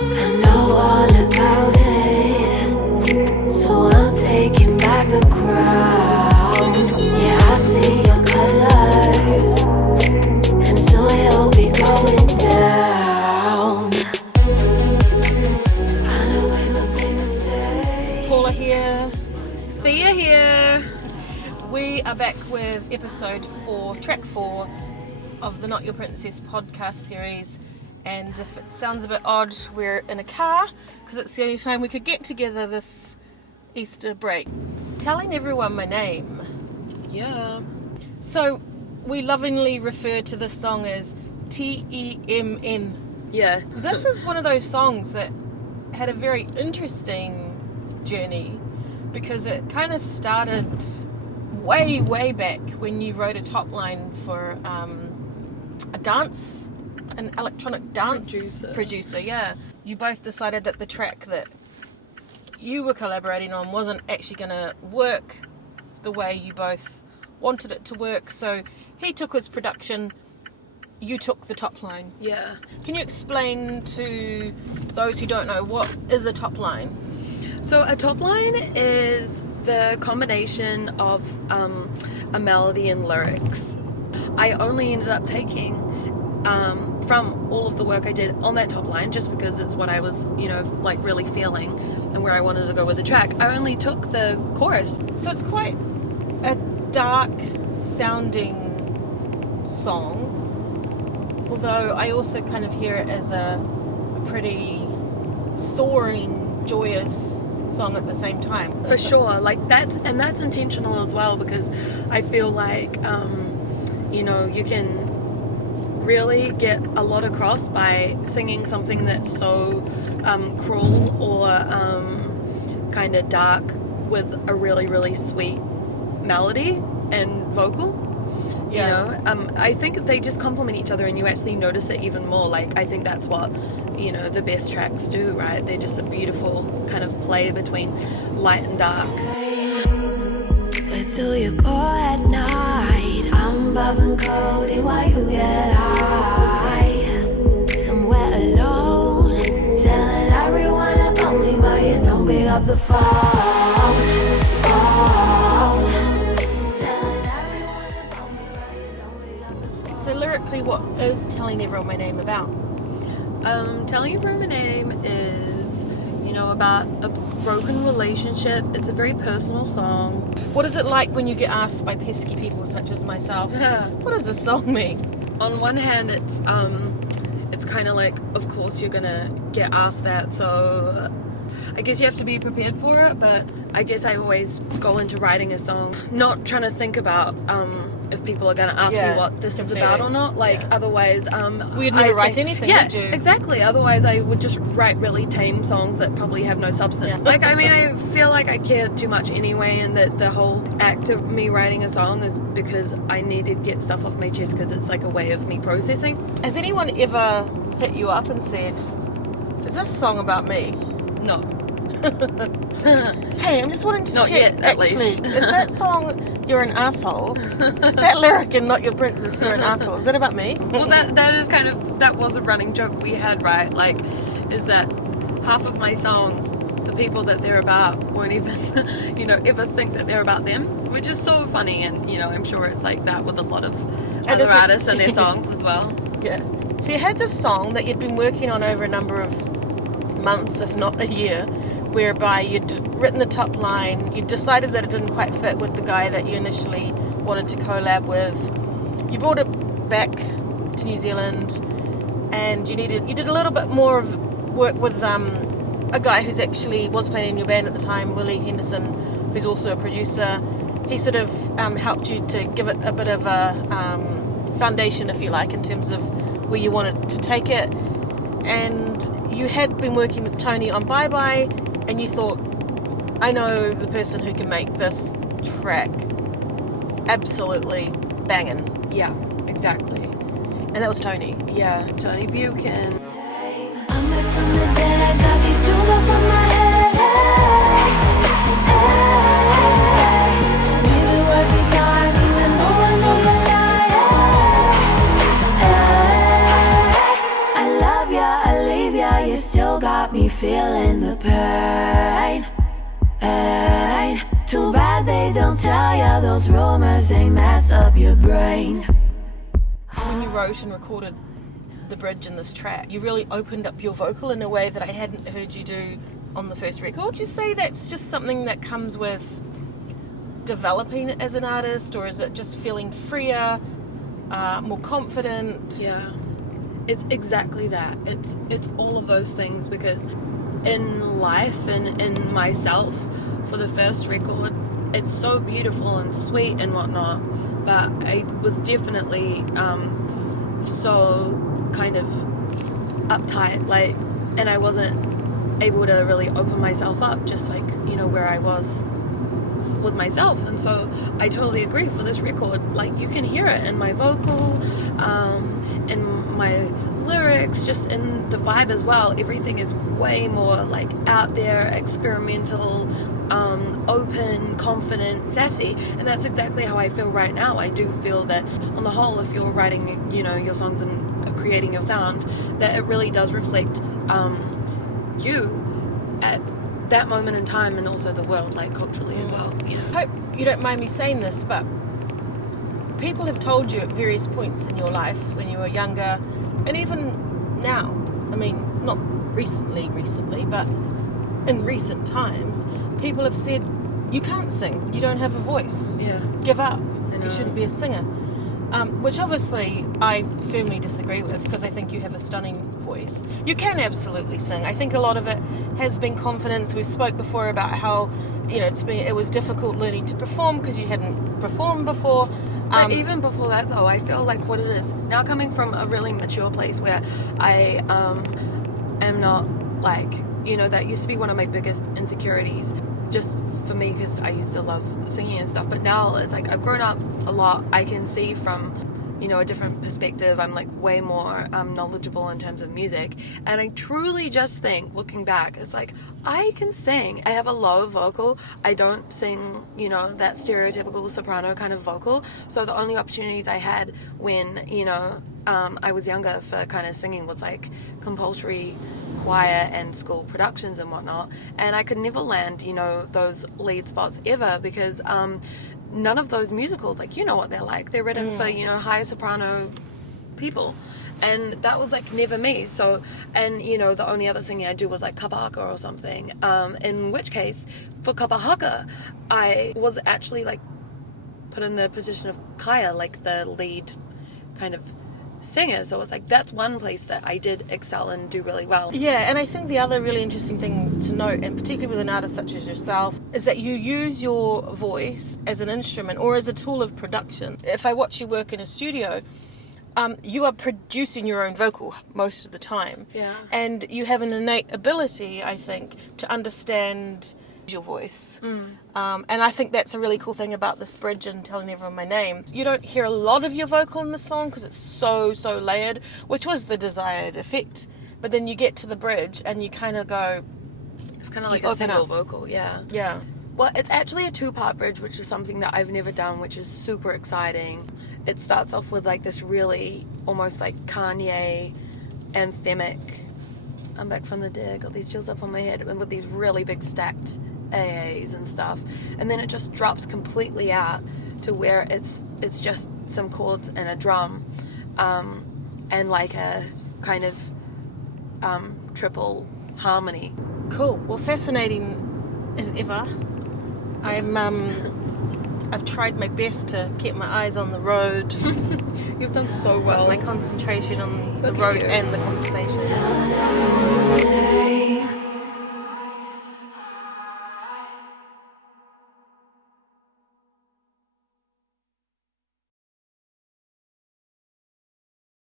I know all about it, so I'm taking back the crown. Yeah, I see your colors, and soon you'll be going down. I know it was my mistake. Paula here, Theia here. We are back with episode 4, track 4 of the Not Your Princess podcast series. And if it sounds a bit odd, we're in a car because it's the only time we could get together this Easter break. Telling everyone my name. Yeah. So we lovingly refer to this song as T-E-M-N. Yeah. This is one of those songs that had a very interesting journey because it kind of started way back when you wrote a top line for an electronic dance producer. Yeah. You both decided that the track that you were collaborating on wasn't actually going to work the way you both wanted it to work, so he took his production, you took the top line. Yeah. Can you explain to those who don't know what is a top line? So a top line is the combination of a melody and lyrics. I only ended up taking from all of the work I did on that top line, just because it's what I was, like really feeling and where I wanted to go with the track. I only took the chorus. So it's quite a dark sounding song, although I also kind of hear it as a pretty soaring, joyous song at the same time. For sure, like that's intentional as well, because I feel like you can really get a lot across by singing something that's so cruel or kind of dark with a really sweet melody and vocal. I think they just complement each other, and you actually notice it even more. Like, I think that's what the best tracks do, right? They're just a beautiful kind of play between light and dark. Where till you go at night, I'm bubbling codeine while you get high. Somewhere alone, telling everyone about me, but you don't pick up the phone. Telling everyone about me, but you don't pick up the phone. So lyrically, what is Telling Everyone My Name about? Telling Everyone My Name is, about a broken relationship. It's a very personal song. What is it like when you get asked by pesky people such as myself, what does this song mean? On one hand, it's kind of like, of course you're gonna get asked that, so I guess you have to be prepared for it. But I guess I always go into writing a song not trying to think about if people are going to ask me what this is about or not. Otherwise we'd never write anything, would you? Exactly. Otherwise I would just write really tame songs that probably have no substance. I feel like I care too much anyway, and that the whole act of me writing a song is because I need to get stuff off my chest, because it's like a way of me processing. Has anyone ever hit you up and said, is this song about me? No. Hey, I'm just wanting to Not check, yet, at actually, least. is that song, You're an Asshole, that lyric in Not Your Princess, You're an Asshole, is that about me? Well, that is kind of, that was a running joke we had, right? Like, is that half of my songs, the people that they're about won't even, ever think that they're about them, which is so funny. And, I'm sure it's like that with a lot of other artists and their songs as well. Yeah. So you had this song that you'd been working on over a number of months, if not a year, whereby you'd written the top line, you decided that it didn't quite fit with the guy that you initially wanted to collab with. You brought it back to New Zealand, and you did a little bit more of work with a guy who's actually was playing in your band at the time, Willie Henderson, who's also a producer. He sort of helped you to give it a bit of a foundation, if you like, in terms of where you wanted to take it. And you had been working with Tony on Bye Bye, and you thought, I know the person who can make this track absolutely banging. Yeah, exactly. And that was Tony. Yeah, Tony Buchan. I'm back from the dead, got these jewels up on my head. Give you every time, even though I know you're lying. I love ya, I leave ya, you still got those rumors, they mess up your brain. When you wrote and recorded the bridge in this track, you really opened up your vocal in a way that I hadn't heard you do on the first record. Would you say that's just something that comes with developing as an artist, or is it just feeling freer, more confident? Yeah, it's exactly that. It's all of those things, because in life and in myself, for the first record, it's so beautiful and sweet and whatnot, but I was definitely so kind of uptight, like, and I wasn't able to really open myself up, just like, you know, where I was with myself. And so I totally agree, for this record, like, you can hear it in my vocal, in my lyrics, just in the vibe as well. Everything is way more like out there, experimental, open, confident, sassy, and that's exactly how I feel right now. I do feel that on the whole, if you're writing, you know, your songs and creating your sound, that it really does reflect you at that moment in time, and also the world, like, culturally as well. Yeah. I hope you don't mind me saying this, but people have told you at various points in your life, when you were younger, and even now, I mean, not recently, but in recent times, people have said, you can't sing, you don't have a voice, Yeah. give up, I know. you shouldn't be a singer. Which obviously I firmly disagree with, because I think you have a stunning voice. You can absolutely sing. I think a lot of it has been confidence. We spoke before about how, you know, it was difficult learning to perform because you hadn't performed before. But even before that, though, I feel like what it is now, coming from a really mature place where I am not, like, you know, that used to be one of my biggest insecurities, just for me, because I used to love singing and stuff. But now it's like I've grown up a lot. I can see from, you know, a different perspective. I'm like way more knowledgeable in terms of music, and I truly just think, looking back, it's like I can sing. I have a low vocal. I don't sing, you know, that stereotypical soprano kind of vocal. So the only opportunities I had when, you know, I was younger for kind of singing was like compulsory choir and school productions and whatnot, and I could never land, you know, those lead spots ever, because none of those musicals, like, you know what they're like, they're written for, you know, high soprano people, and that was like never me. So, and you know, the only other singing I do was like kapa haka or something, in which case for kapa haka I was actually like put in the position of kaya, like the lead kind of singer. So it's like that's one place that I did excel and do really well. Yeah, and I think the other really interesting thing to note, and particularly with an artist such as yourself, is that you use your voice as an instrument or as a tool of production. If I watch you work in a studio, you are producing your own vocal most of the time. Yeah. And you have an innate ability, I think, to understand your voice. And I think that's a really cool thing about this bridge and Telling Everyone My Name. You don't hear a lot of your vocal in the song because it's so layered, which was the desired effect. But then you get to the bridge and you kind of go... It's kind of like you a open single up. vocal, yeah. Yeah. Well, it's actually a 2-part bridge, which is something that I've never done, which is super exciting. It starts off with like this really almost like Kanye anthemic, I'm back from the dead, got these chills up on my head, and with these really big stacked AAs and stuff, and then it just drops completely out to where it's just some chords and a drum, and like a kind of triple harmony. Cool. Well, fascinating as ever. I've tried my best to keep my eyes on the road. You've done so well. My concentration on the Look at road you. and the conversation. Telling everyone my name.